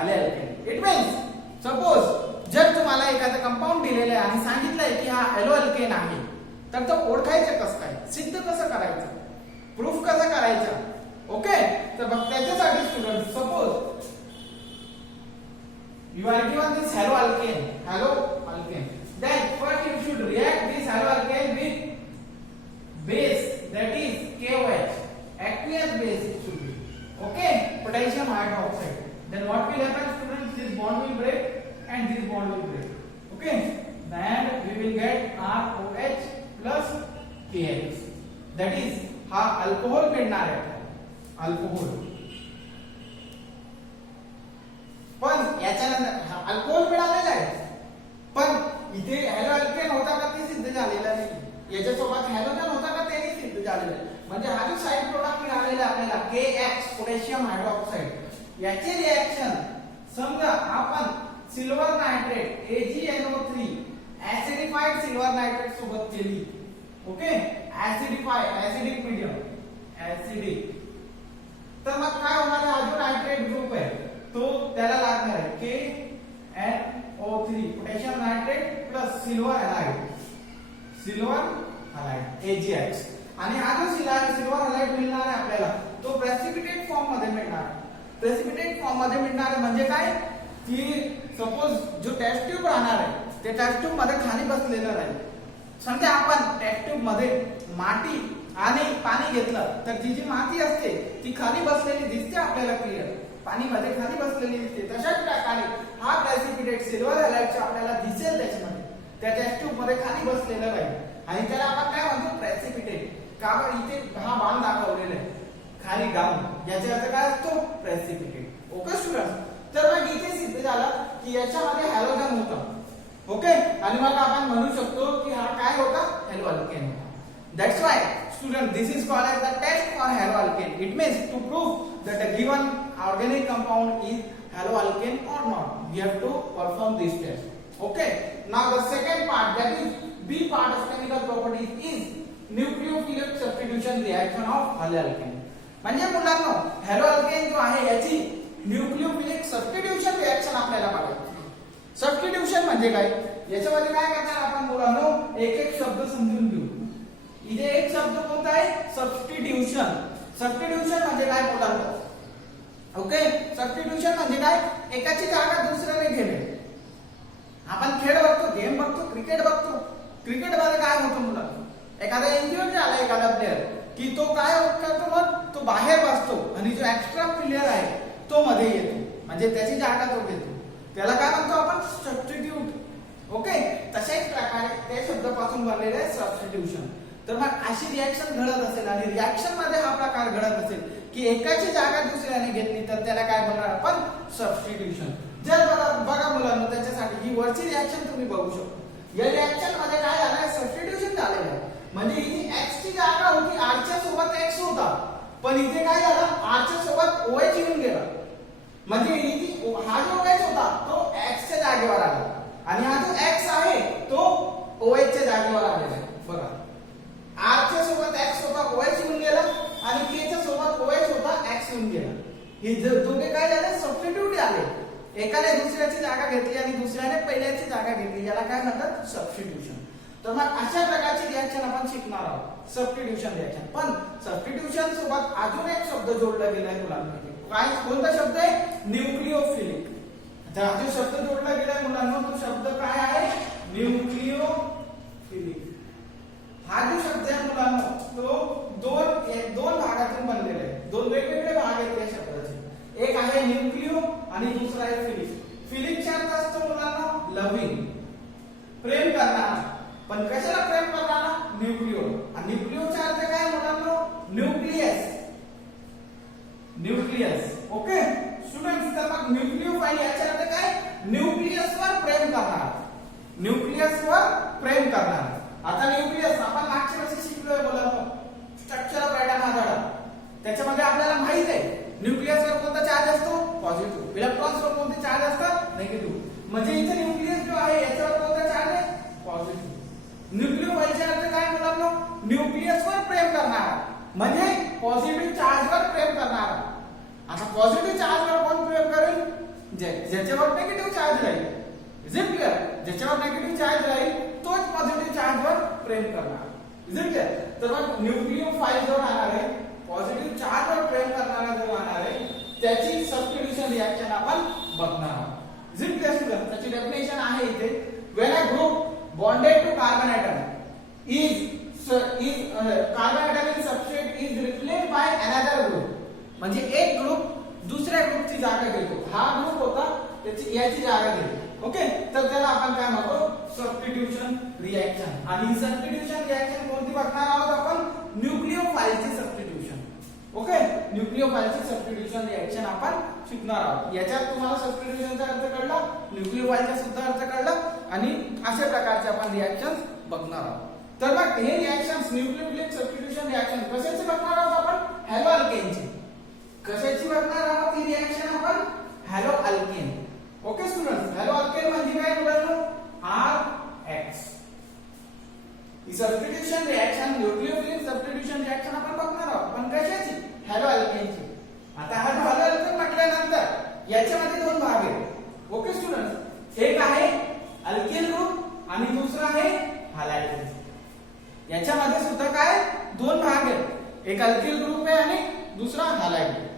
खाली alkane. It means suppose जर तुम्हाला एखादं कंपाऊंड दिलेलं आहे आणि सांगितलंय की हा हॅलो अल्केन आहे, तर तो ओळखायचं कसं काय, सिद्ध कसं करायचं, प्रूफ कसं करायचं. ओके, तर मग त्याच्यासाठी student suppose you are given this halo alkane, then first you should react this halo alkane with base, that is KOH, aqueous base it should be. Okay, potassium hydroxide. Then what will happen students, this bond will break and this bond will break. Okay, then we will get ROH plus KH, that is हा alcohol मिळणार आहे, alcohol. पण याच्यानंतर alcohol मिळालेला आहे, पण इथे hello alkane होता का ते सिद्ध झालेला नाही, याच्यासोबत हॅलोजन होता का तेही सिद्ध झालेलं आहे. म्हणजे हा जो साइड प्रोडक्ट मिळालेला आपल्याला KX पोटॅशियम हायड्रॉक्साइड, याचे रिएक्शन समजा आपण silver nitrate AgNO3 acidified silver nitrate सोबत केली. ओके, ऍसिडिक मीडियम, ऍसिडिक, तर मग काय होणार आहे, हा जो नायट्रेट ग्रुप आहे तो त्याला लागणार आहे KNO3 potassium nitrate plus silver halide AgX, आणि हा जो सिल्वर हॅलाइड मिळणार आहे आपल्याला तो प्रेसिपिटेट फॉर्म मध्ये मिळणार आहे. प्रेसिपिटेट फॉर्म मध्ये मिळणार आहे म्हणजे काय की सपोज जो टेस्ट ट्यूब राहणार आहे ते टेस्ट ट्यूब मध्ये खाली बसलेलं राहील. समजा आपण टेस्ट ट्यूब मध्ये माती आणि पाणी घेतलं तर ती जी माती असते ती खाली बसलेली दिसते आपल्याला क्लिअर, पाणी मध्ये खाली बसलेली दिसते. तशाच प्रकारे हा प्रेसिपिटेट सिल्वर हॅलाइड आपल्याला दिसेल त्याच्यामध्ये, त्या टेस्ट ट्यूब मध्ये खाली बसलेलं राहील आणि त्याला आपण काय म्हणतो प्रेसिपिटेट. कारण इथे हा बाण दाखवलेला आहे खाली डाऊन, याचा अर्थ काय असतो प्रेसिपिटेट. ओके स्टुडंट्स, तर मग इथे सिद्ध झालं की याच्यामध्ये हॅलोजन होतं. ओके, आणि मग आपण म्हणू शकतो की हा काय होता, हॅलो अल्केन होता. That's why student this is called as the test for haloalkane. It means to prove that a given organic compound is haloalkane or not, we have to perform this test. Okay, now the second part, that is B part of chemical properties, is nucleophilic substitution reaction of haloalkane. म्हणजे मुलांनो हॅलोअल्केन जो आहे याची nucleophilic substitution reaction आपल्याला बघायची. Substitution म्हणजे काय, याच्यामध्ये काय करणार आपण मुलांनो, एक एक शब्द समजून घेऊ. इथे एक शब्द कोणता आहे, सबस्टिट्यूशन. सबस्टिट्यूशन म्हणजे काय मुलांनो, ओके, सबस्टिट्यूशन म्हणजे काय, एकाची जागा दुसऱ्याने घेणे. आपण खेळ बघतो, गेम बघतो, क्रिकेट बघतो. क्रिकेट मध्ये काय होतं मुलांनो, एखादा इंजुअर्ड झाला एखादा प्लेअर की तो काय करतो, मग तो बाहेर बसतो आणि जो एक्स्ट्रा प्लेअर आहे तो मध्ये येतो, म्हणजे त्याची जागा तो घेतो. त्याला काय म्हणतो आपण, सबस्टिट्यूट. ओके, तशाच प्रकारे त्या शब्दापासून बनलेले आहे सबस्टिट्यूशन. तर मग अशी रिएक्शन घडत असेल आणि रिएक्शन मध्ये हा प्रकार घडत असेल की एकाची जागा दुसऱ्याने घेतली तर त्याला काय बोलणार आपण, सबस्टिट्यूशन. जर बघा मुलांना त्याच्यासाठी ही वरची रिएक्शन तुम्ही बघू शकता. या रिएक्शन मध्ये काय झालंय, सबस्टिट्यूशन झालेलं आहे. म्हणजे इथे x ची जागा होती, r च्या सोबत x होता, पण इथे काय झालं, r च्या सोबत OH येऊन गेला. म्हणजे इथे हा जो OH होता तो x च्या जागेवर आला आणि हा जो x आहे तो OH च्या जागेवर आलेला आहे. बघा, r च्या सोबत x होता, OH येऊन गेला, आणि k च्या सोबत OH होता, x येऊन गेला. हे जर दोघे काय झाले, सबस्टिट्यूट आले. एकाने दुसऱ्याची जागा घेतली आणि दुसऱ्याने पहिल्याची जागा घेतली, याला काय म्हणतात, सबस्टिट्यूशन. तर मग अशा प्रकारची रिएक्शन आपण शिकणार आहोत, सबस्टिट्यूशन रिएक्शन. पण सबस्टिट्यूशन सोबत अजून एक शब्द जोडला गेलाय मुलांमध्ये. काय, कोणता शब्द आहे, न्यूक्लियोफिलिक. आता हा जो शब्द जोडला गेलाय मुलांना तो शब्द काय आहे, न्यूक्लियोफिलिक. हा जो शब्द आहे मुलांना तो दोन भागातून बनलेला आहे. दोन वेगवेगळे भाग आहेत या शब्दाचे. एक आहे न्यूक्लियो आणि दुसरा आहे फिलिक. फिलिकचा अर्थ असतो मुलांना लव्हिंग, प्रेम करणारा. पण कशाला प्रेम करणारा, न्यूक्लियो. आणि न्यूक्लियोचा अर्थ काय मुलांना, न्यूक्लियस. न्यूक्लियस. ओके स्टुडंट्स, तर मग न्यूक्लियोफाइल याचा अर्थ काय, न्यूक्लियसवर प्रेम करणारा. न्यूक्लियसवर प्रेम करणारा. आता न्यूक्लियस आपण मागच्या वर्षी शिकलोय मुलांना, स्ट्रक्चर ऑफ एटम हा धडा. त्याच्यामध्ये आपल्याला माहित आहे न्यूक्लियसवर कोणता चार्ज असतो, पॉझिटिव्ह. इलेक्ट्रॉन्सवर कोणते चार्ज असतात, निगेटिव्ह. म्हणजे इथे न्यूक्लियस जो आहे याच्यावर कोणता चार्ज आहे, पॉझिटिव्ह. न्यूक्लियोफाइलचा अर्थ काय मुलांना, न्यूक्लियसवर प्रेम करणारा, म्हणजे पॉझिटिव्ह चार्जवर प्रेम करणारा. आता पॉझिटिव्ह चार्जवर कोण प्रेम करेल, ज्याच्यावर निगेटिव्ह चार्ज राहील, इज इट क्लिअर? ज्याच्यावर निगेटिव्ह चार्ज राहील तोच पॉझिटिव्ह चार्जवर प्रेम करणार, इज इट क्लिअर? तर मग न्यूक्लिओफाइल जो राहणार आहे, पॉझिटिव्ह चार्जवर प्रेम करणारा जो राहणार आहे, त्याची सबस्टिट्यूशन रिएक्शन आपण बघणार आहोत, इज इट क्लिअर स्टुडंट? त्याची डेफिनेशन आहे इथे, when a group bonded to carbon atom is carbon atom in substrate is replaced by another group, म्हणजे एक ग्रुप दुसऱ्या ग्रुपची जागा घेतो, हा ग्रुप होता त्याची याची जागा घेतो, ओके? तर त्याला आपण काय म्हणतो? Substitution reaction. आणि ही सबस्टिट्यूशन रिएक्शन कोणती बघणार आहोत आपण? न्यूक्लिओफाइलची सबस्टिट्यूशन, ओके? न्यूक्लिओफाइलची सबस्टिट्यूशन रिएक्शन आपण शिकणार आहोत. याच्यात तुम्हाला सबस्टिट्यूशनचा अर्थ कळला, न्यूक्लिओफाइलचा सुद्धा अर्थ कळला आणि अशा प्रकारचे आपण रिएक्शन्स बघणार आहोत. तर मग हे रिएक्शन्स न्यूक्लिओफिलिक सबस्टिट्यूशन रिएक्शन कशाचे बघणार आहोत आपण? हॅलो अल्केनची. कशाची बघणार आहोत ही रिएक्शन आपण? Haloalkane. Okay students, haloalkane म्हणजे काय मुलांनो? RH. ही substitution reaction nucleophilic substitution reaction आपण बघणार आहोत, पण कशाची? हॅलो अल्केनची. आता हा हॅलो अल्केन म्हटल्यानंतर याच्यामध्ये दोन भाग आहेत, ओके स्टुडंट्स? एक आहे अल्केन ग्रुप आणि दुसरा आहे हॅलाइड ग्रुप. याच्यामध्ये सुद्धा काय दोन भाग आहेत, एक अल्किल ग्रुप आहे आणि दुसरा हॅलाइड ग्रुप,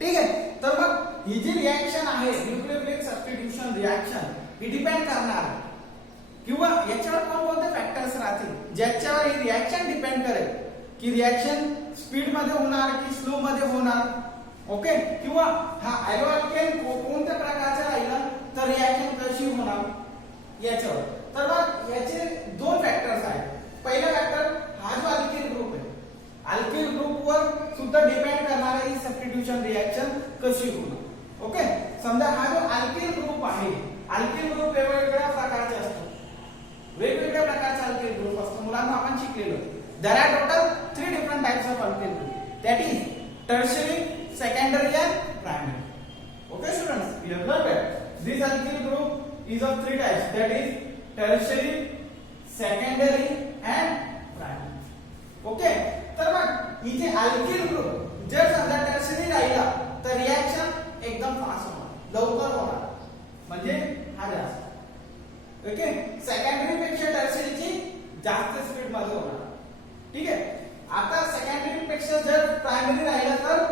ठीक आहे? तर मग ही जी रिएक्शन आहे न्यूक्लिओफिलिक सबस्टिट्यूशन रिएक्शन, ही डिपेंड करणार किंवा याच्यावर कोणकोणते फॅक्टर्स राहतील ज्याच्यावर ही रिएक्शन डिपेंड करेल की रिएक्शन स्पीड मध्ये होणार की स्लो मध्ये होणार, ओके? किंवा हा हॅलो अल्केन कोणत्या प्रकारचा राहिला तर रिएक्शन कशी होणार याच्यावर. तर मग याचे दोन फॅक्टर्स आहेत. पहिला फॅक्टर हा जो अल्किल ग्रुप आहे, अल्किल ग्रुपवर सुद्धा डिपेंड करणार ही सबस्टिट्यूशन रिएक्शन कशी होणार, ओके? समजा हा जो अल्किल ग्रुप आहे, अल्किल ग्रुप वेगवेगळ्या प्रकारचे असतो, वेगवेगळ्या प्रकारचे अल्किल ग्रुप असतो. मुलांना आपण शिकलेलो. There are total 3 different types of alkyl group, that is tertiary, secondary and primary. Okay students, we have learned that this alkyl group is of 3 types, that is tertiary, secondary and primary, okay? तर मग इथे alkyl group जर समजा tertiary राहिला तर reaction एकदम fast होणार, लवकर होणार, म्हणजे हा जास्त, ओके? सेकंडरी पेक्षा टर्शियरीची जास्त स्पीड मध्ये होणार, ठीक आहे? आता सेकंडरी पेक्षा जर प्रायमरी राहिला तर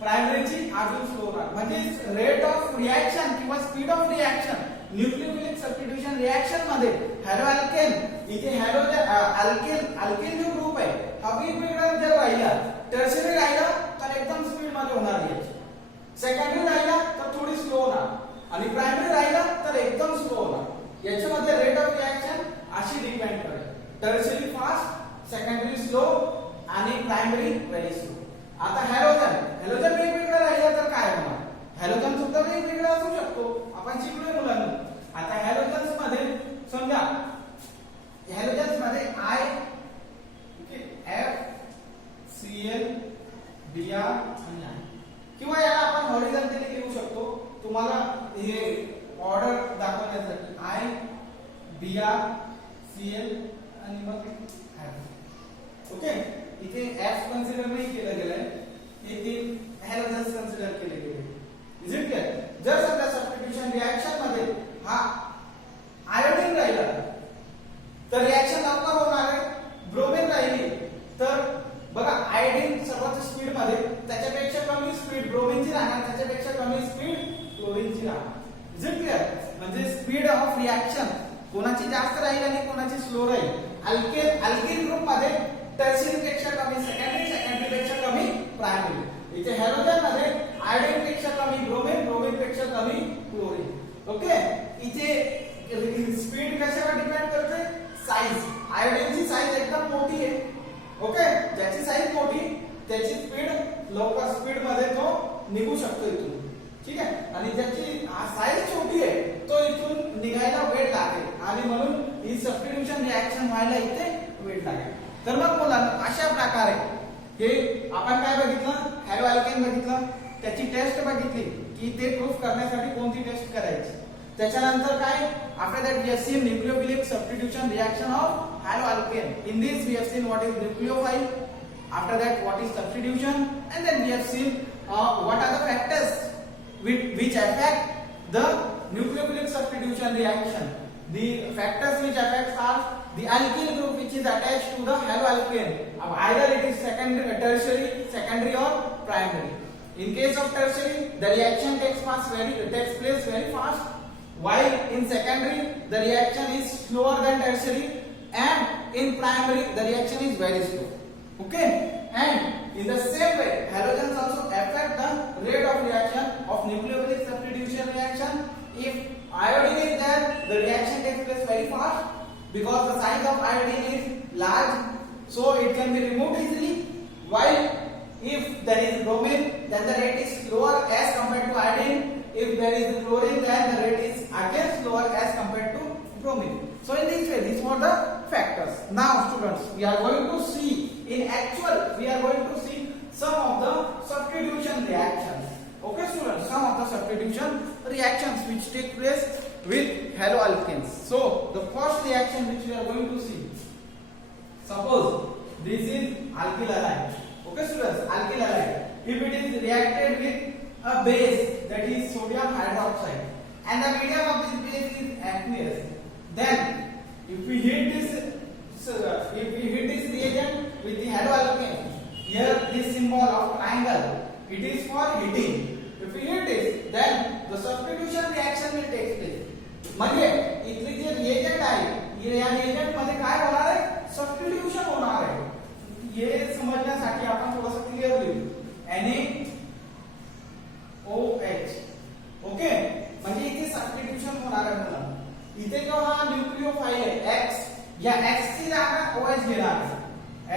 प्रायमरीची अजून स्लो होणार, म्हणजे रेट ऑफ रिएक्शन किंवा speed of reaction nucleophilic substitution reaction मध्ये हॅलो अल्केन, इथे हॅलो अल्केन जो ग्रुप आहे हा वेगवेगळा जर राहिला, टर्शियरी राहिला तर एकदम स्पीड मध्ये होणार रिएक्शन, सेकंडरी राहिला तर थोडी स्लो होणार आणि प्रायमरी राहिला तर एकदम स्लो होणार. याच्यामध्ये रेट ऑफ रिएक्शन अशी डिपेंड करेल, टर्शियरी फास्ट, सेकंडरी स्लो आणि प्रायमरी व्हेरी स्लो. आता हॅलोजन वेगवेगळा राहिला तर काय होणार? हॅलोजन सुद्धा वेगवेगळा असू शकतो, आपण शिकलोय मुलांना. आता हॅलोजन्स मध्ये समजा हॅलोजन्स मध्ये I, FCl, Br आणि I, किंवा याला आपण हॉरिझॉन्टली लिहू शकतो. तुम्हाला हे ऑर्डर दाखवण्यासाठी I, Br, Cl आणि मग ओके? इथे F कन्सिडर नाही केलं गेलंय, इथे हॅलोजन्स कन्सिडर केले गेले. Is it clear? जर समजा सबस्टिट्यूशन रिएक्शन मध्ये हा आयोडीन राहिला तर रिएक्शन लवकर होणार आहे, ब्रोमीन राहिली तर बघा आयोडीन सर्वात स्पीड मध्ये, त्याच्यापेक्षा कमी स्पीड ब्रोमीनची राहणार, त्याच्यापेक्षा कमी स्पीड क्लोरीनची राहणार. Is it clear? म्हणजे स्पीड ऑफ रिएक्शन कोणाची जास्त राहील आणि कोणाची स्लो राहील. अल्किल ग्रुप मध्ये टर्शियरी पेक्षा कमी सेकंडरी पेक्षा कमी प्रायमरी. इथे हॅलोजन मध्ये आयोडीन पेक्षा कमी ब्रोमीन पेक्षा कमी क्लोरीन, ओके? इथे स्पीड कशावर डिपेंड करते? साइज. आयोडीनची साइज एकदम मोठी आहे, ओके? ज्याची साइज मोठी त्याची स्पीड लवकर स्पीड मध्ये तो निघू शकतो इथून, ठीक आहे? आणि ज्याची साइज छोटी आहे तो इथून निघायला वेळ लागेल आणि म्हणून ही सबस्टिट्यूशन रिएक्शन व्हायला इथे वेळ लागेल. तर मग मुलांना अशा प्रकारे हे आपण काय बघितलं? हॅलो अल्केन बघितलं, त्याची टेस्ट बघितली की ते प्रूफ करण्यासाठी कोणती टेस्ट करायची. त्याच्यानंतर काय? After that we have seen nucleophilic substitution reaction of haloalkane. In this we have seen what is nucleophile, after that what is substitution, and then we have seen what are the factors which affect the nucleophilic substitution reaction. The factors which affect are the alkyl group which is attached to the haloalkane. Either it is tertiary, secondary or primary. In case of tertiary, the reaction takes place very fast, while in secondary the reaction is slower than tertiary, and in primary the reaction is very slow. Okay, and in the same way, halogens also affect the rate of reaction of nucleophilic substitution reaction. If iodine is there, the reaction takes place very fast because the size of iodine is large, so it can be removed easily. While if there is bromine, then the rate is slower as compared to iodine. If there is chlorine, then the rate is again slower as compared to bromine. So in this way, these were the factors. Now students, we are going to see in actual, we are going to see some of the substitution reactions. Okay students, some of the substitution reactions which take place with haloalkanes. So the first reaction which we are going to see, suppose this is alkyl halide. Okay students, alkyl halide. If it is reacted with a base, that is sodium hydroxide, and the medium of this base is aqueous, then if we heat this reagent with the haloalkane, here this symbol of triangle, it is for heating. If we heat this, then the substitution reaction will take place. म्हणजे इथले जे reagent आहे, या reagent मध्ये काय होणार आहे, substitution होणार आहे. हे समजण्यासाठी आपण थोडंसं क्लिअर लिहू. NaOH. ओके, म्हणजे इथे सबस्टिट्यूशन होणार आहे मला. इथे जो हा न्यूक्लियोफाइल आहे X, या X ची जागा OH घेणार आहे,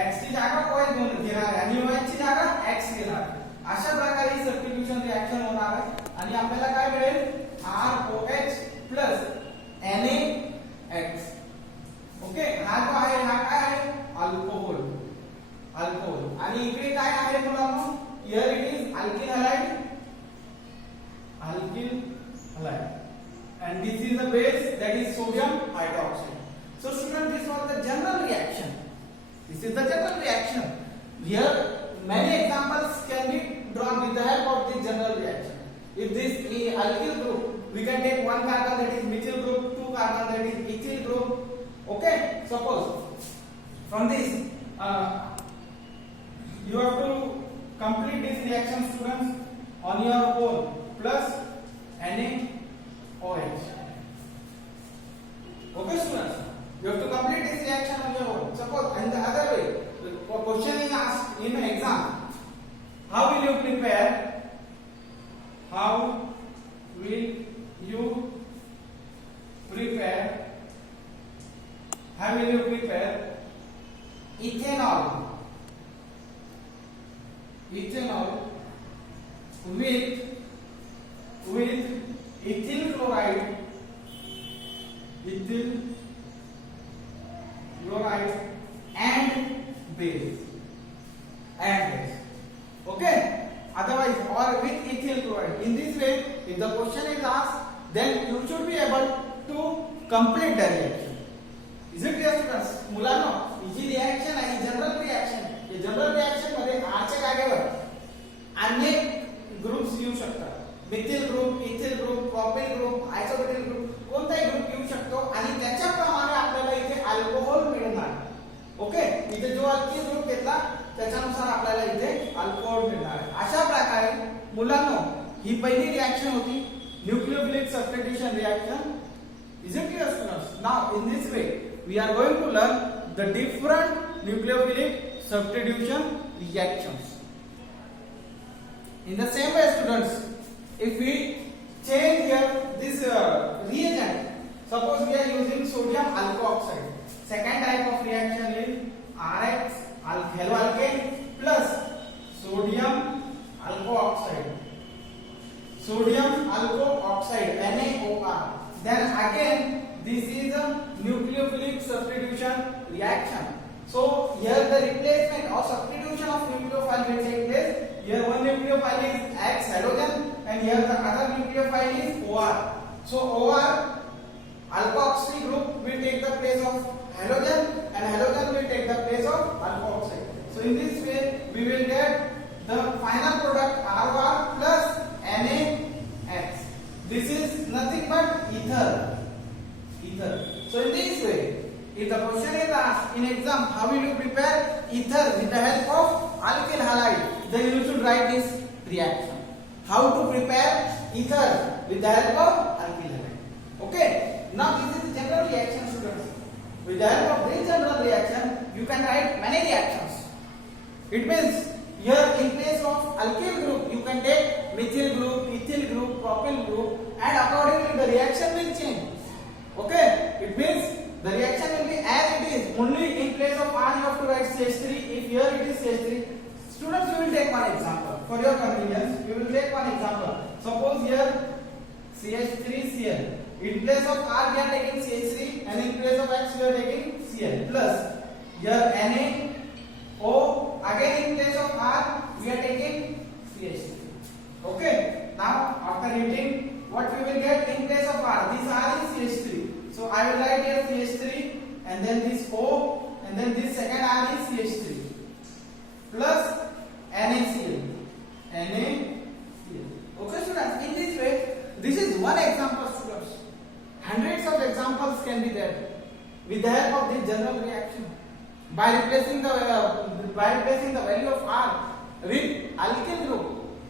X ची जागा OH घेणार आहे आणि OH ची जागा X घेणार आहे. अशा प्रकारे ही सबस्टिट्यूशन रिएक्शन होणार आहे आणि आपल्याला काय मिळेल, ROH प्लस NaX. ओके, हा जो आहे हा काय आहे, अल्कोहोल. अल्कोहोल आणि इकडे काय आहे मुलांनो, here it is alkyl halide, alkyl halide, and this is the base, that is sodium hydroxide. So students, this was the general reaction. This is the general reaction. Here many examples can be drawn with the help of this general reaction. If this alkyl group, we can take one carbon, that is methyl group, two carbon, that is ethyl group. Okay, suppose from this you have to complete this reaction students on your own, plus NaOH. Okay students, you have to complete this reaction on your own. Suppose in the other way, the question is asked in an exam, how will you prepare, how will you prepare, how will you prepare ethanol with ethyl chloride and base. Okay, otherwise or with ethyl chloride. In this way, if the question is asked, then you should be able to complete the reaction. Is it clear students? मुलांनो, ही जी reaction आहे, general reaction, हे general reaction मध्ये R च्या जागेवर अनेक groups येऊ शकतात. Methyl group, ethyl group, propyl group, isobutyl group, कोणताही ग्रुप येऊ शकतो आणि त्याच्याप्रमाणे आपल्याला इथे अल्कोहोल मिळणार. ओके, इथे जो अल्किल ग्रुप घेतला त्याच्यानुसार आपल्याला इथे अल्कोहोल मिळणार आहे. अशा प्रकारे मुलांनो, ही पहिली रिएक्शन होती nucleophilic substitution reaction. Is it clear students? Now in this way we are going to learn the different nucleophilic substitution reactions. In the same way students, if we change here this reagent, suppose we are using sodium alkoxide, second type of reaction is RX, haloalkane plus sodium alkoxide, NaOR. Then again this is a nucleophilic substitution reaction. So here the replacement or substitution of nucleophile will take place. Here one nucleophile is X halogen and here the other nucleophile is OR. So OR alkoxy group will take the place of halogen and halogen will take the place of alkoxide. So in this way we will get the final product ROR plus This is nothing but ether. Ether. So in this way, if the question is asked in exam, how will you prepare ether with the help of alkyl halide, then you should write this reaction. How to prepare ether with the help of alkyl halide. Okay. Now this is general reaction, students. With the help of this general reaction, you can write many reactions. It means here in place of alkyl group, you can take methyl group, ethyl group, propyl group, and accordingly the reaction will change. Okay? It means the reaction will be as it is. Only in place of R you have to write CH3. If here it is CH3, students, we will take one example. For your convenience, we will take one example. Suppose here CH3Cl. In place of R we are taking CH3, and in place of X we are taking Cl. Plus here NaO. Again in place of R we are taking CH3. Okay. Now after heating, what we will get in place of R? This R is CH3. So I will write here CH3, and then this O, and then this second R is CH3 plus NaCl. NaCl. Okay, students. In this way, this is one example, students. Hundreds of examples can be there with the help of this general reaction. By replacing the value of R with alkyl group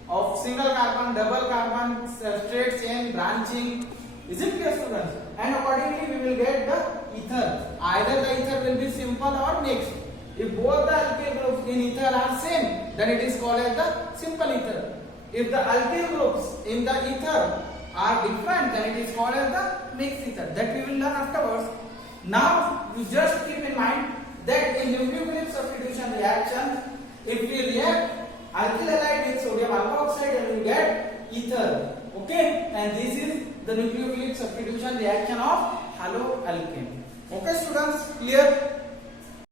of single carbon, double carbon, straight chain, branching. Is it clear, students? And accordingly we will get the ether. Either the ether will be simple or mixed. If both the alkyl groups in ether are same, then it is called as the simple ether. If the alkyl groups in the ether are different, then it is called as the mixed ether. That we will learn afterwards. Now you just keep in mind that in nucleophilic substitution reaction, if we react alkyl halide with sodium alkoxide, then we get ether. Okay, and this is the nucleophilic substitution reaction of haloalkane. Okay, students, clear?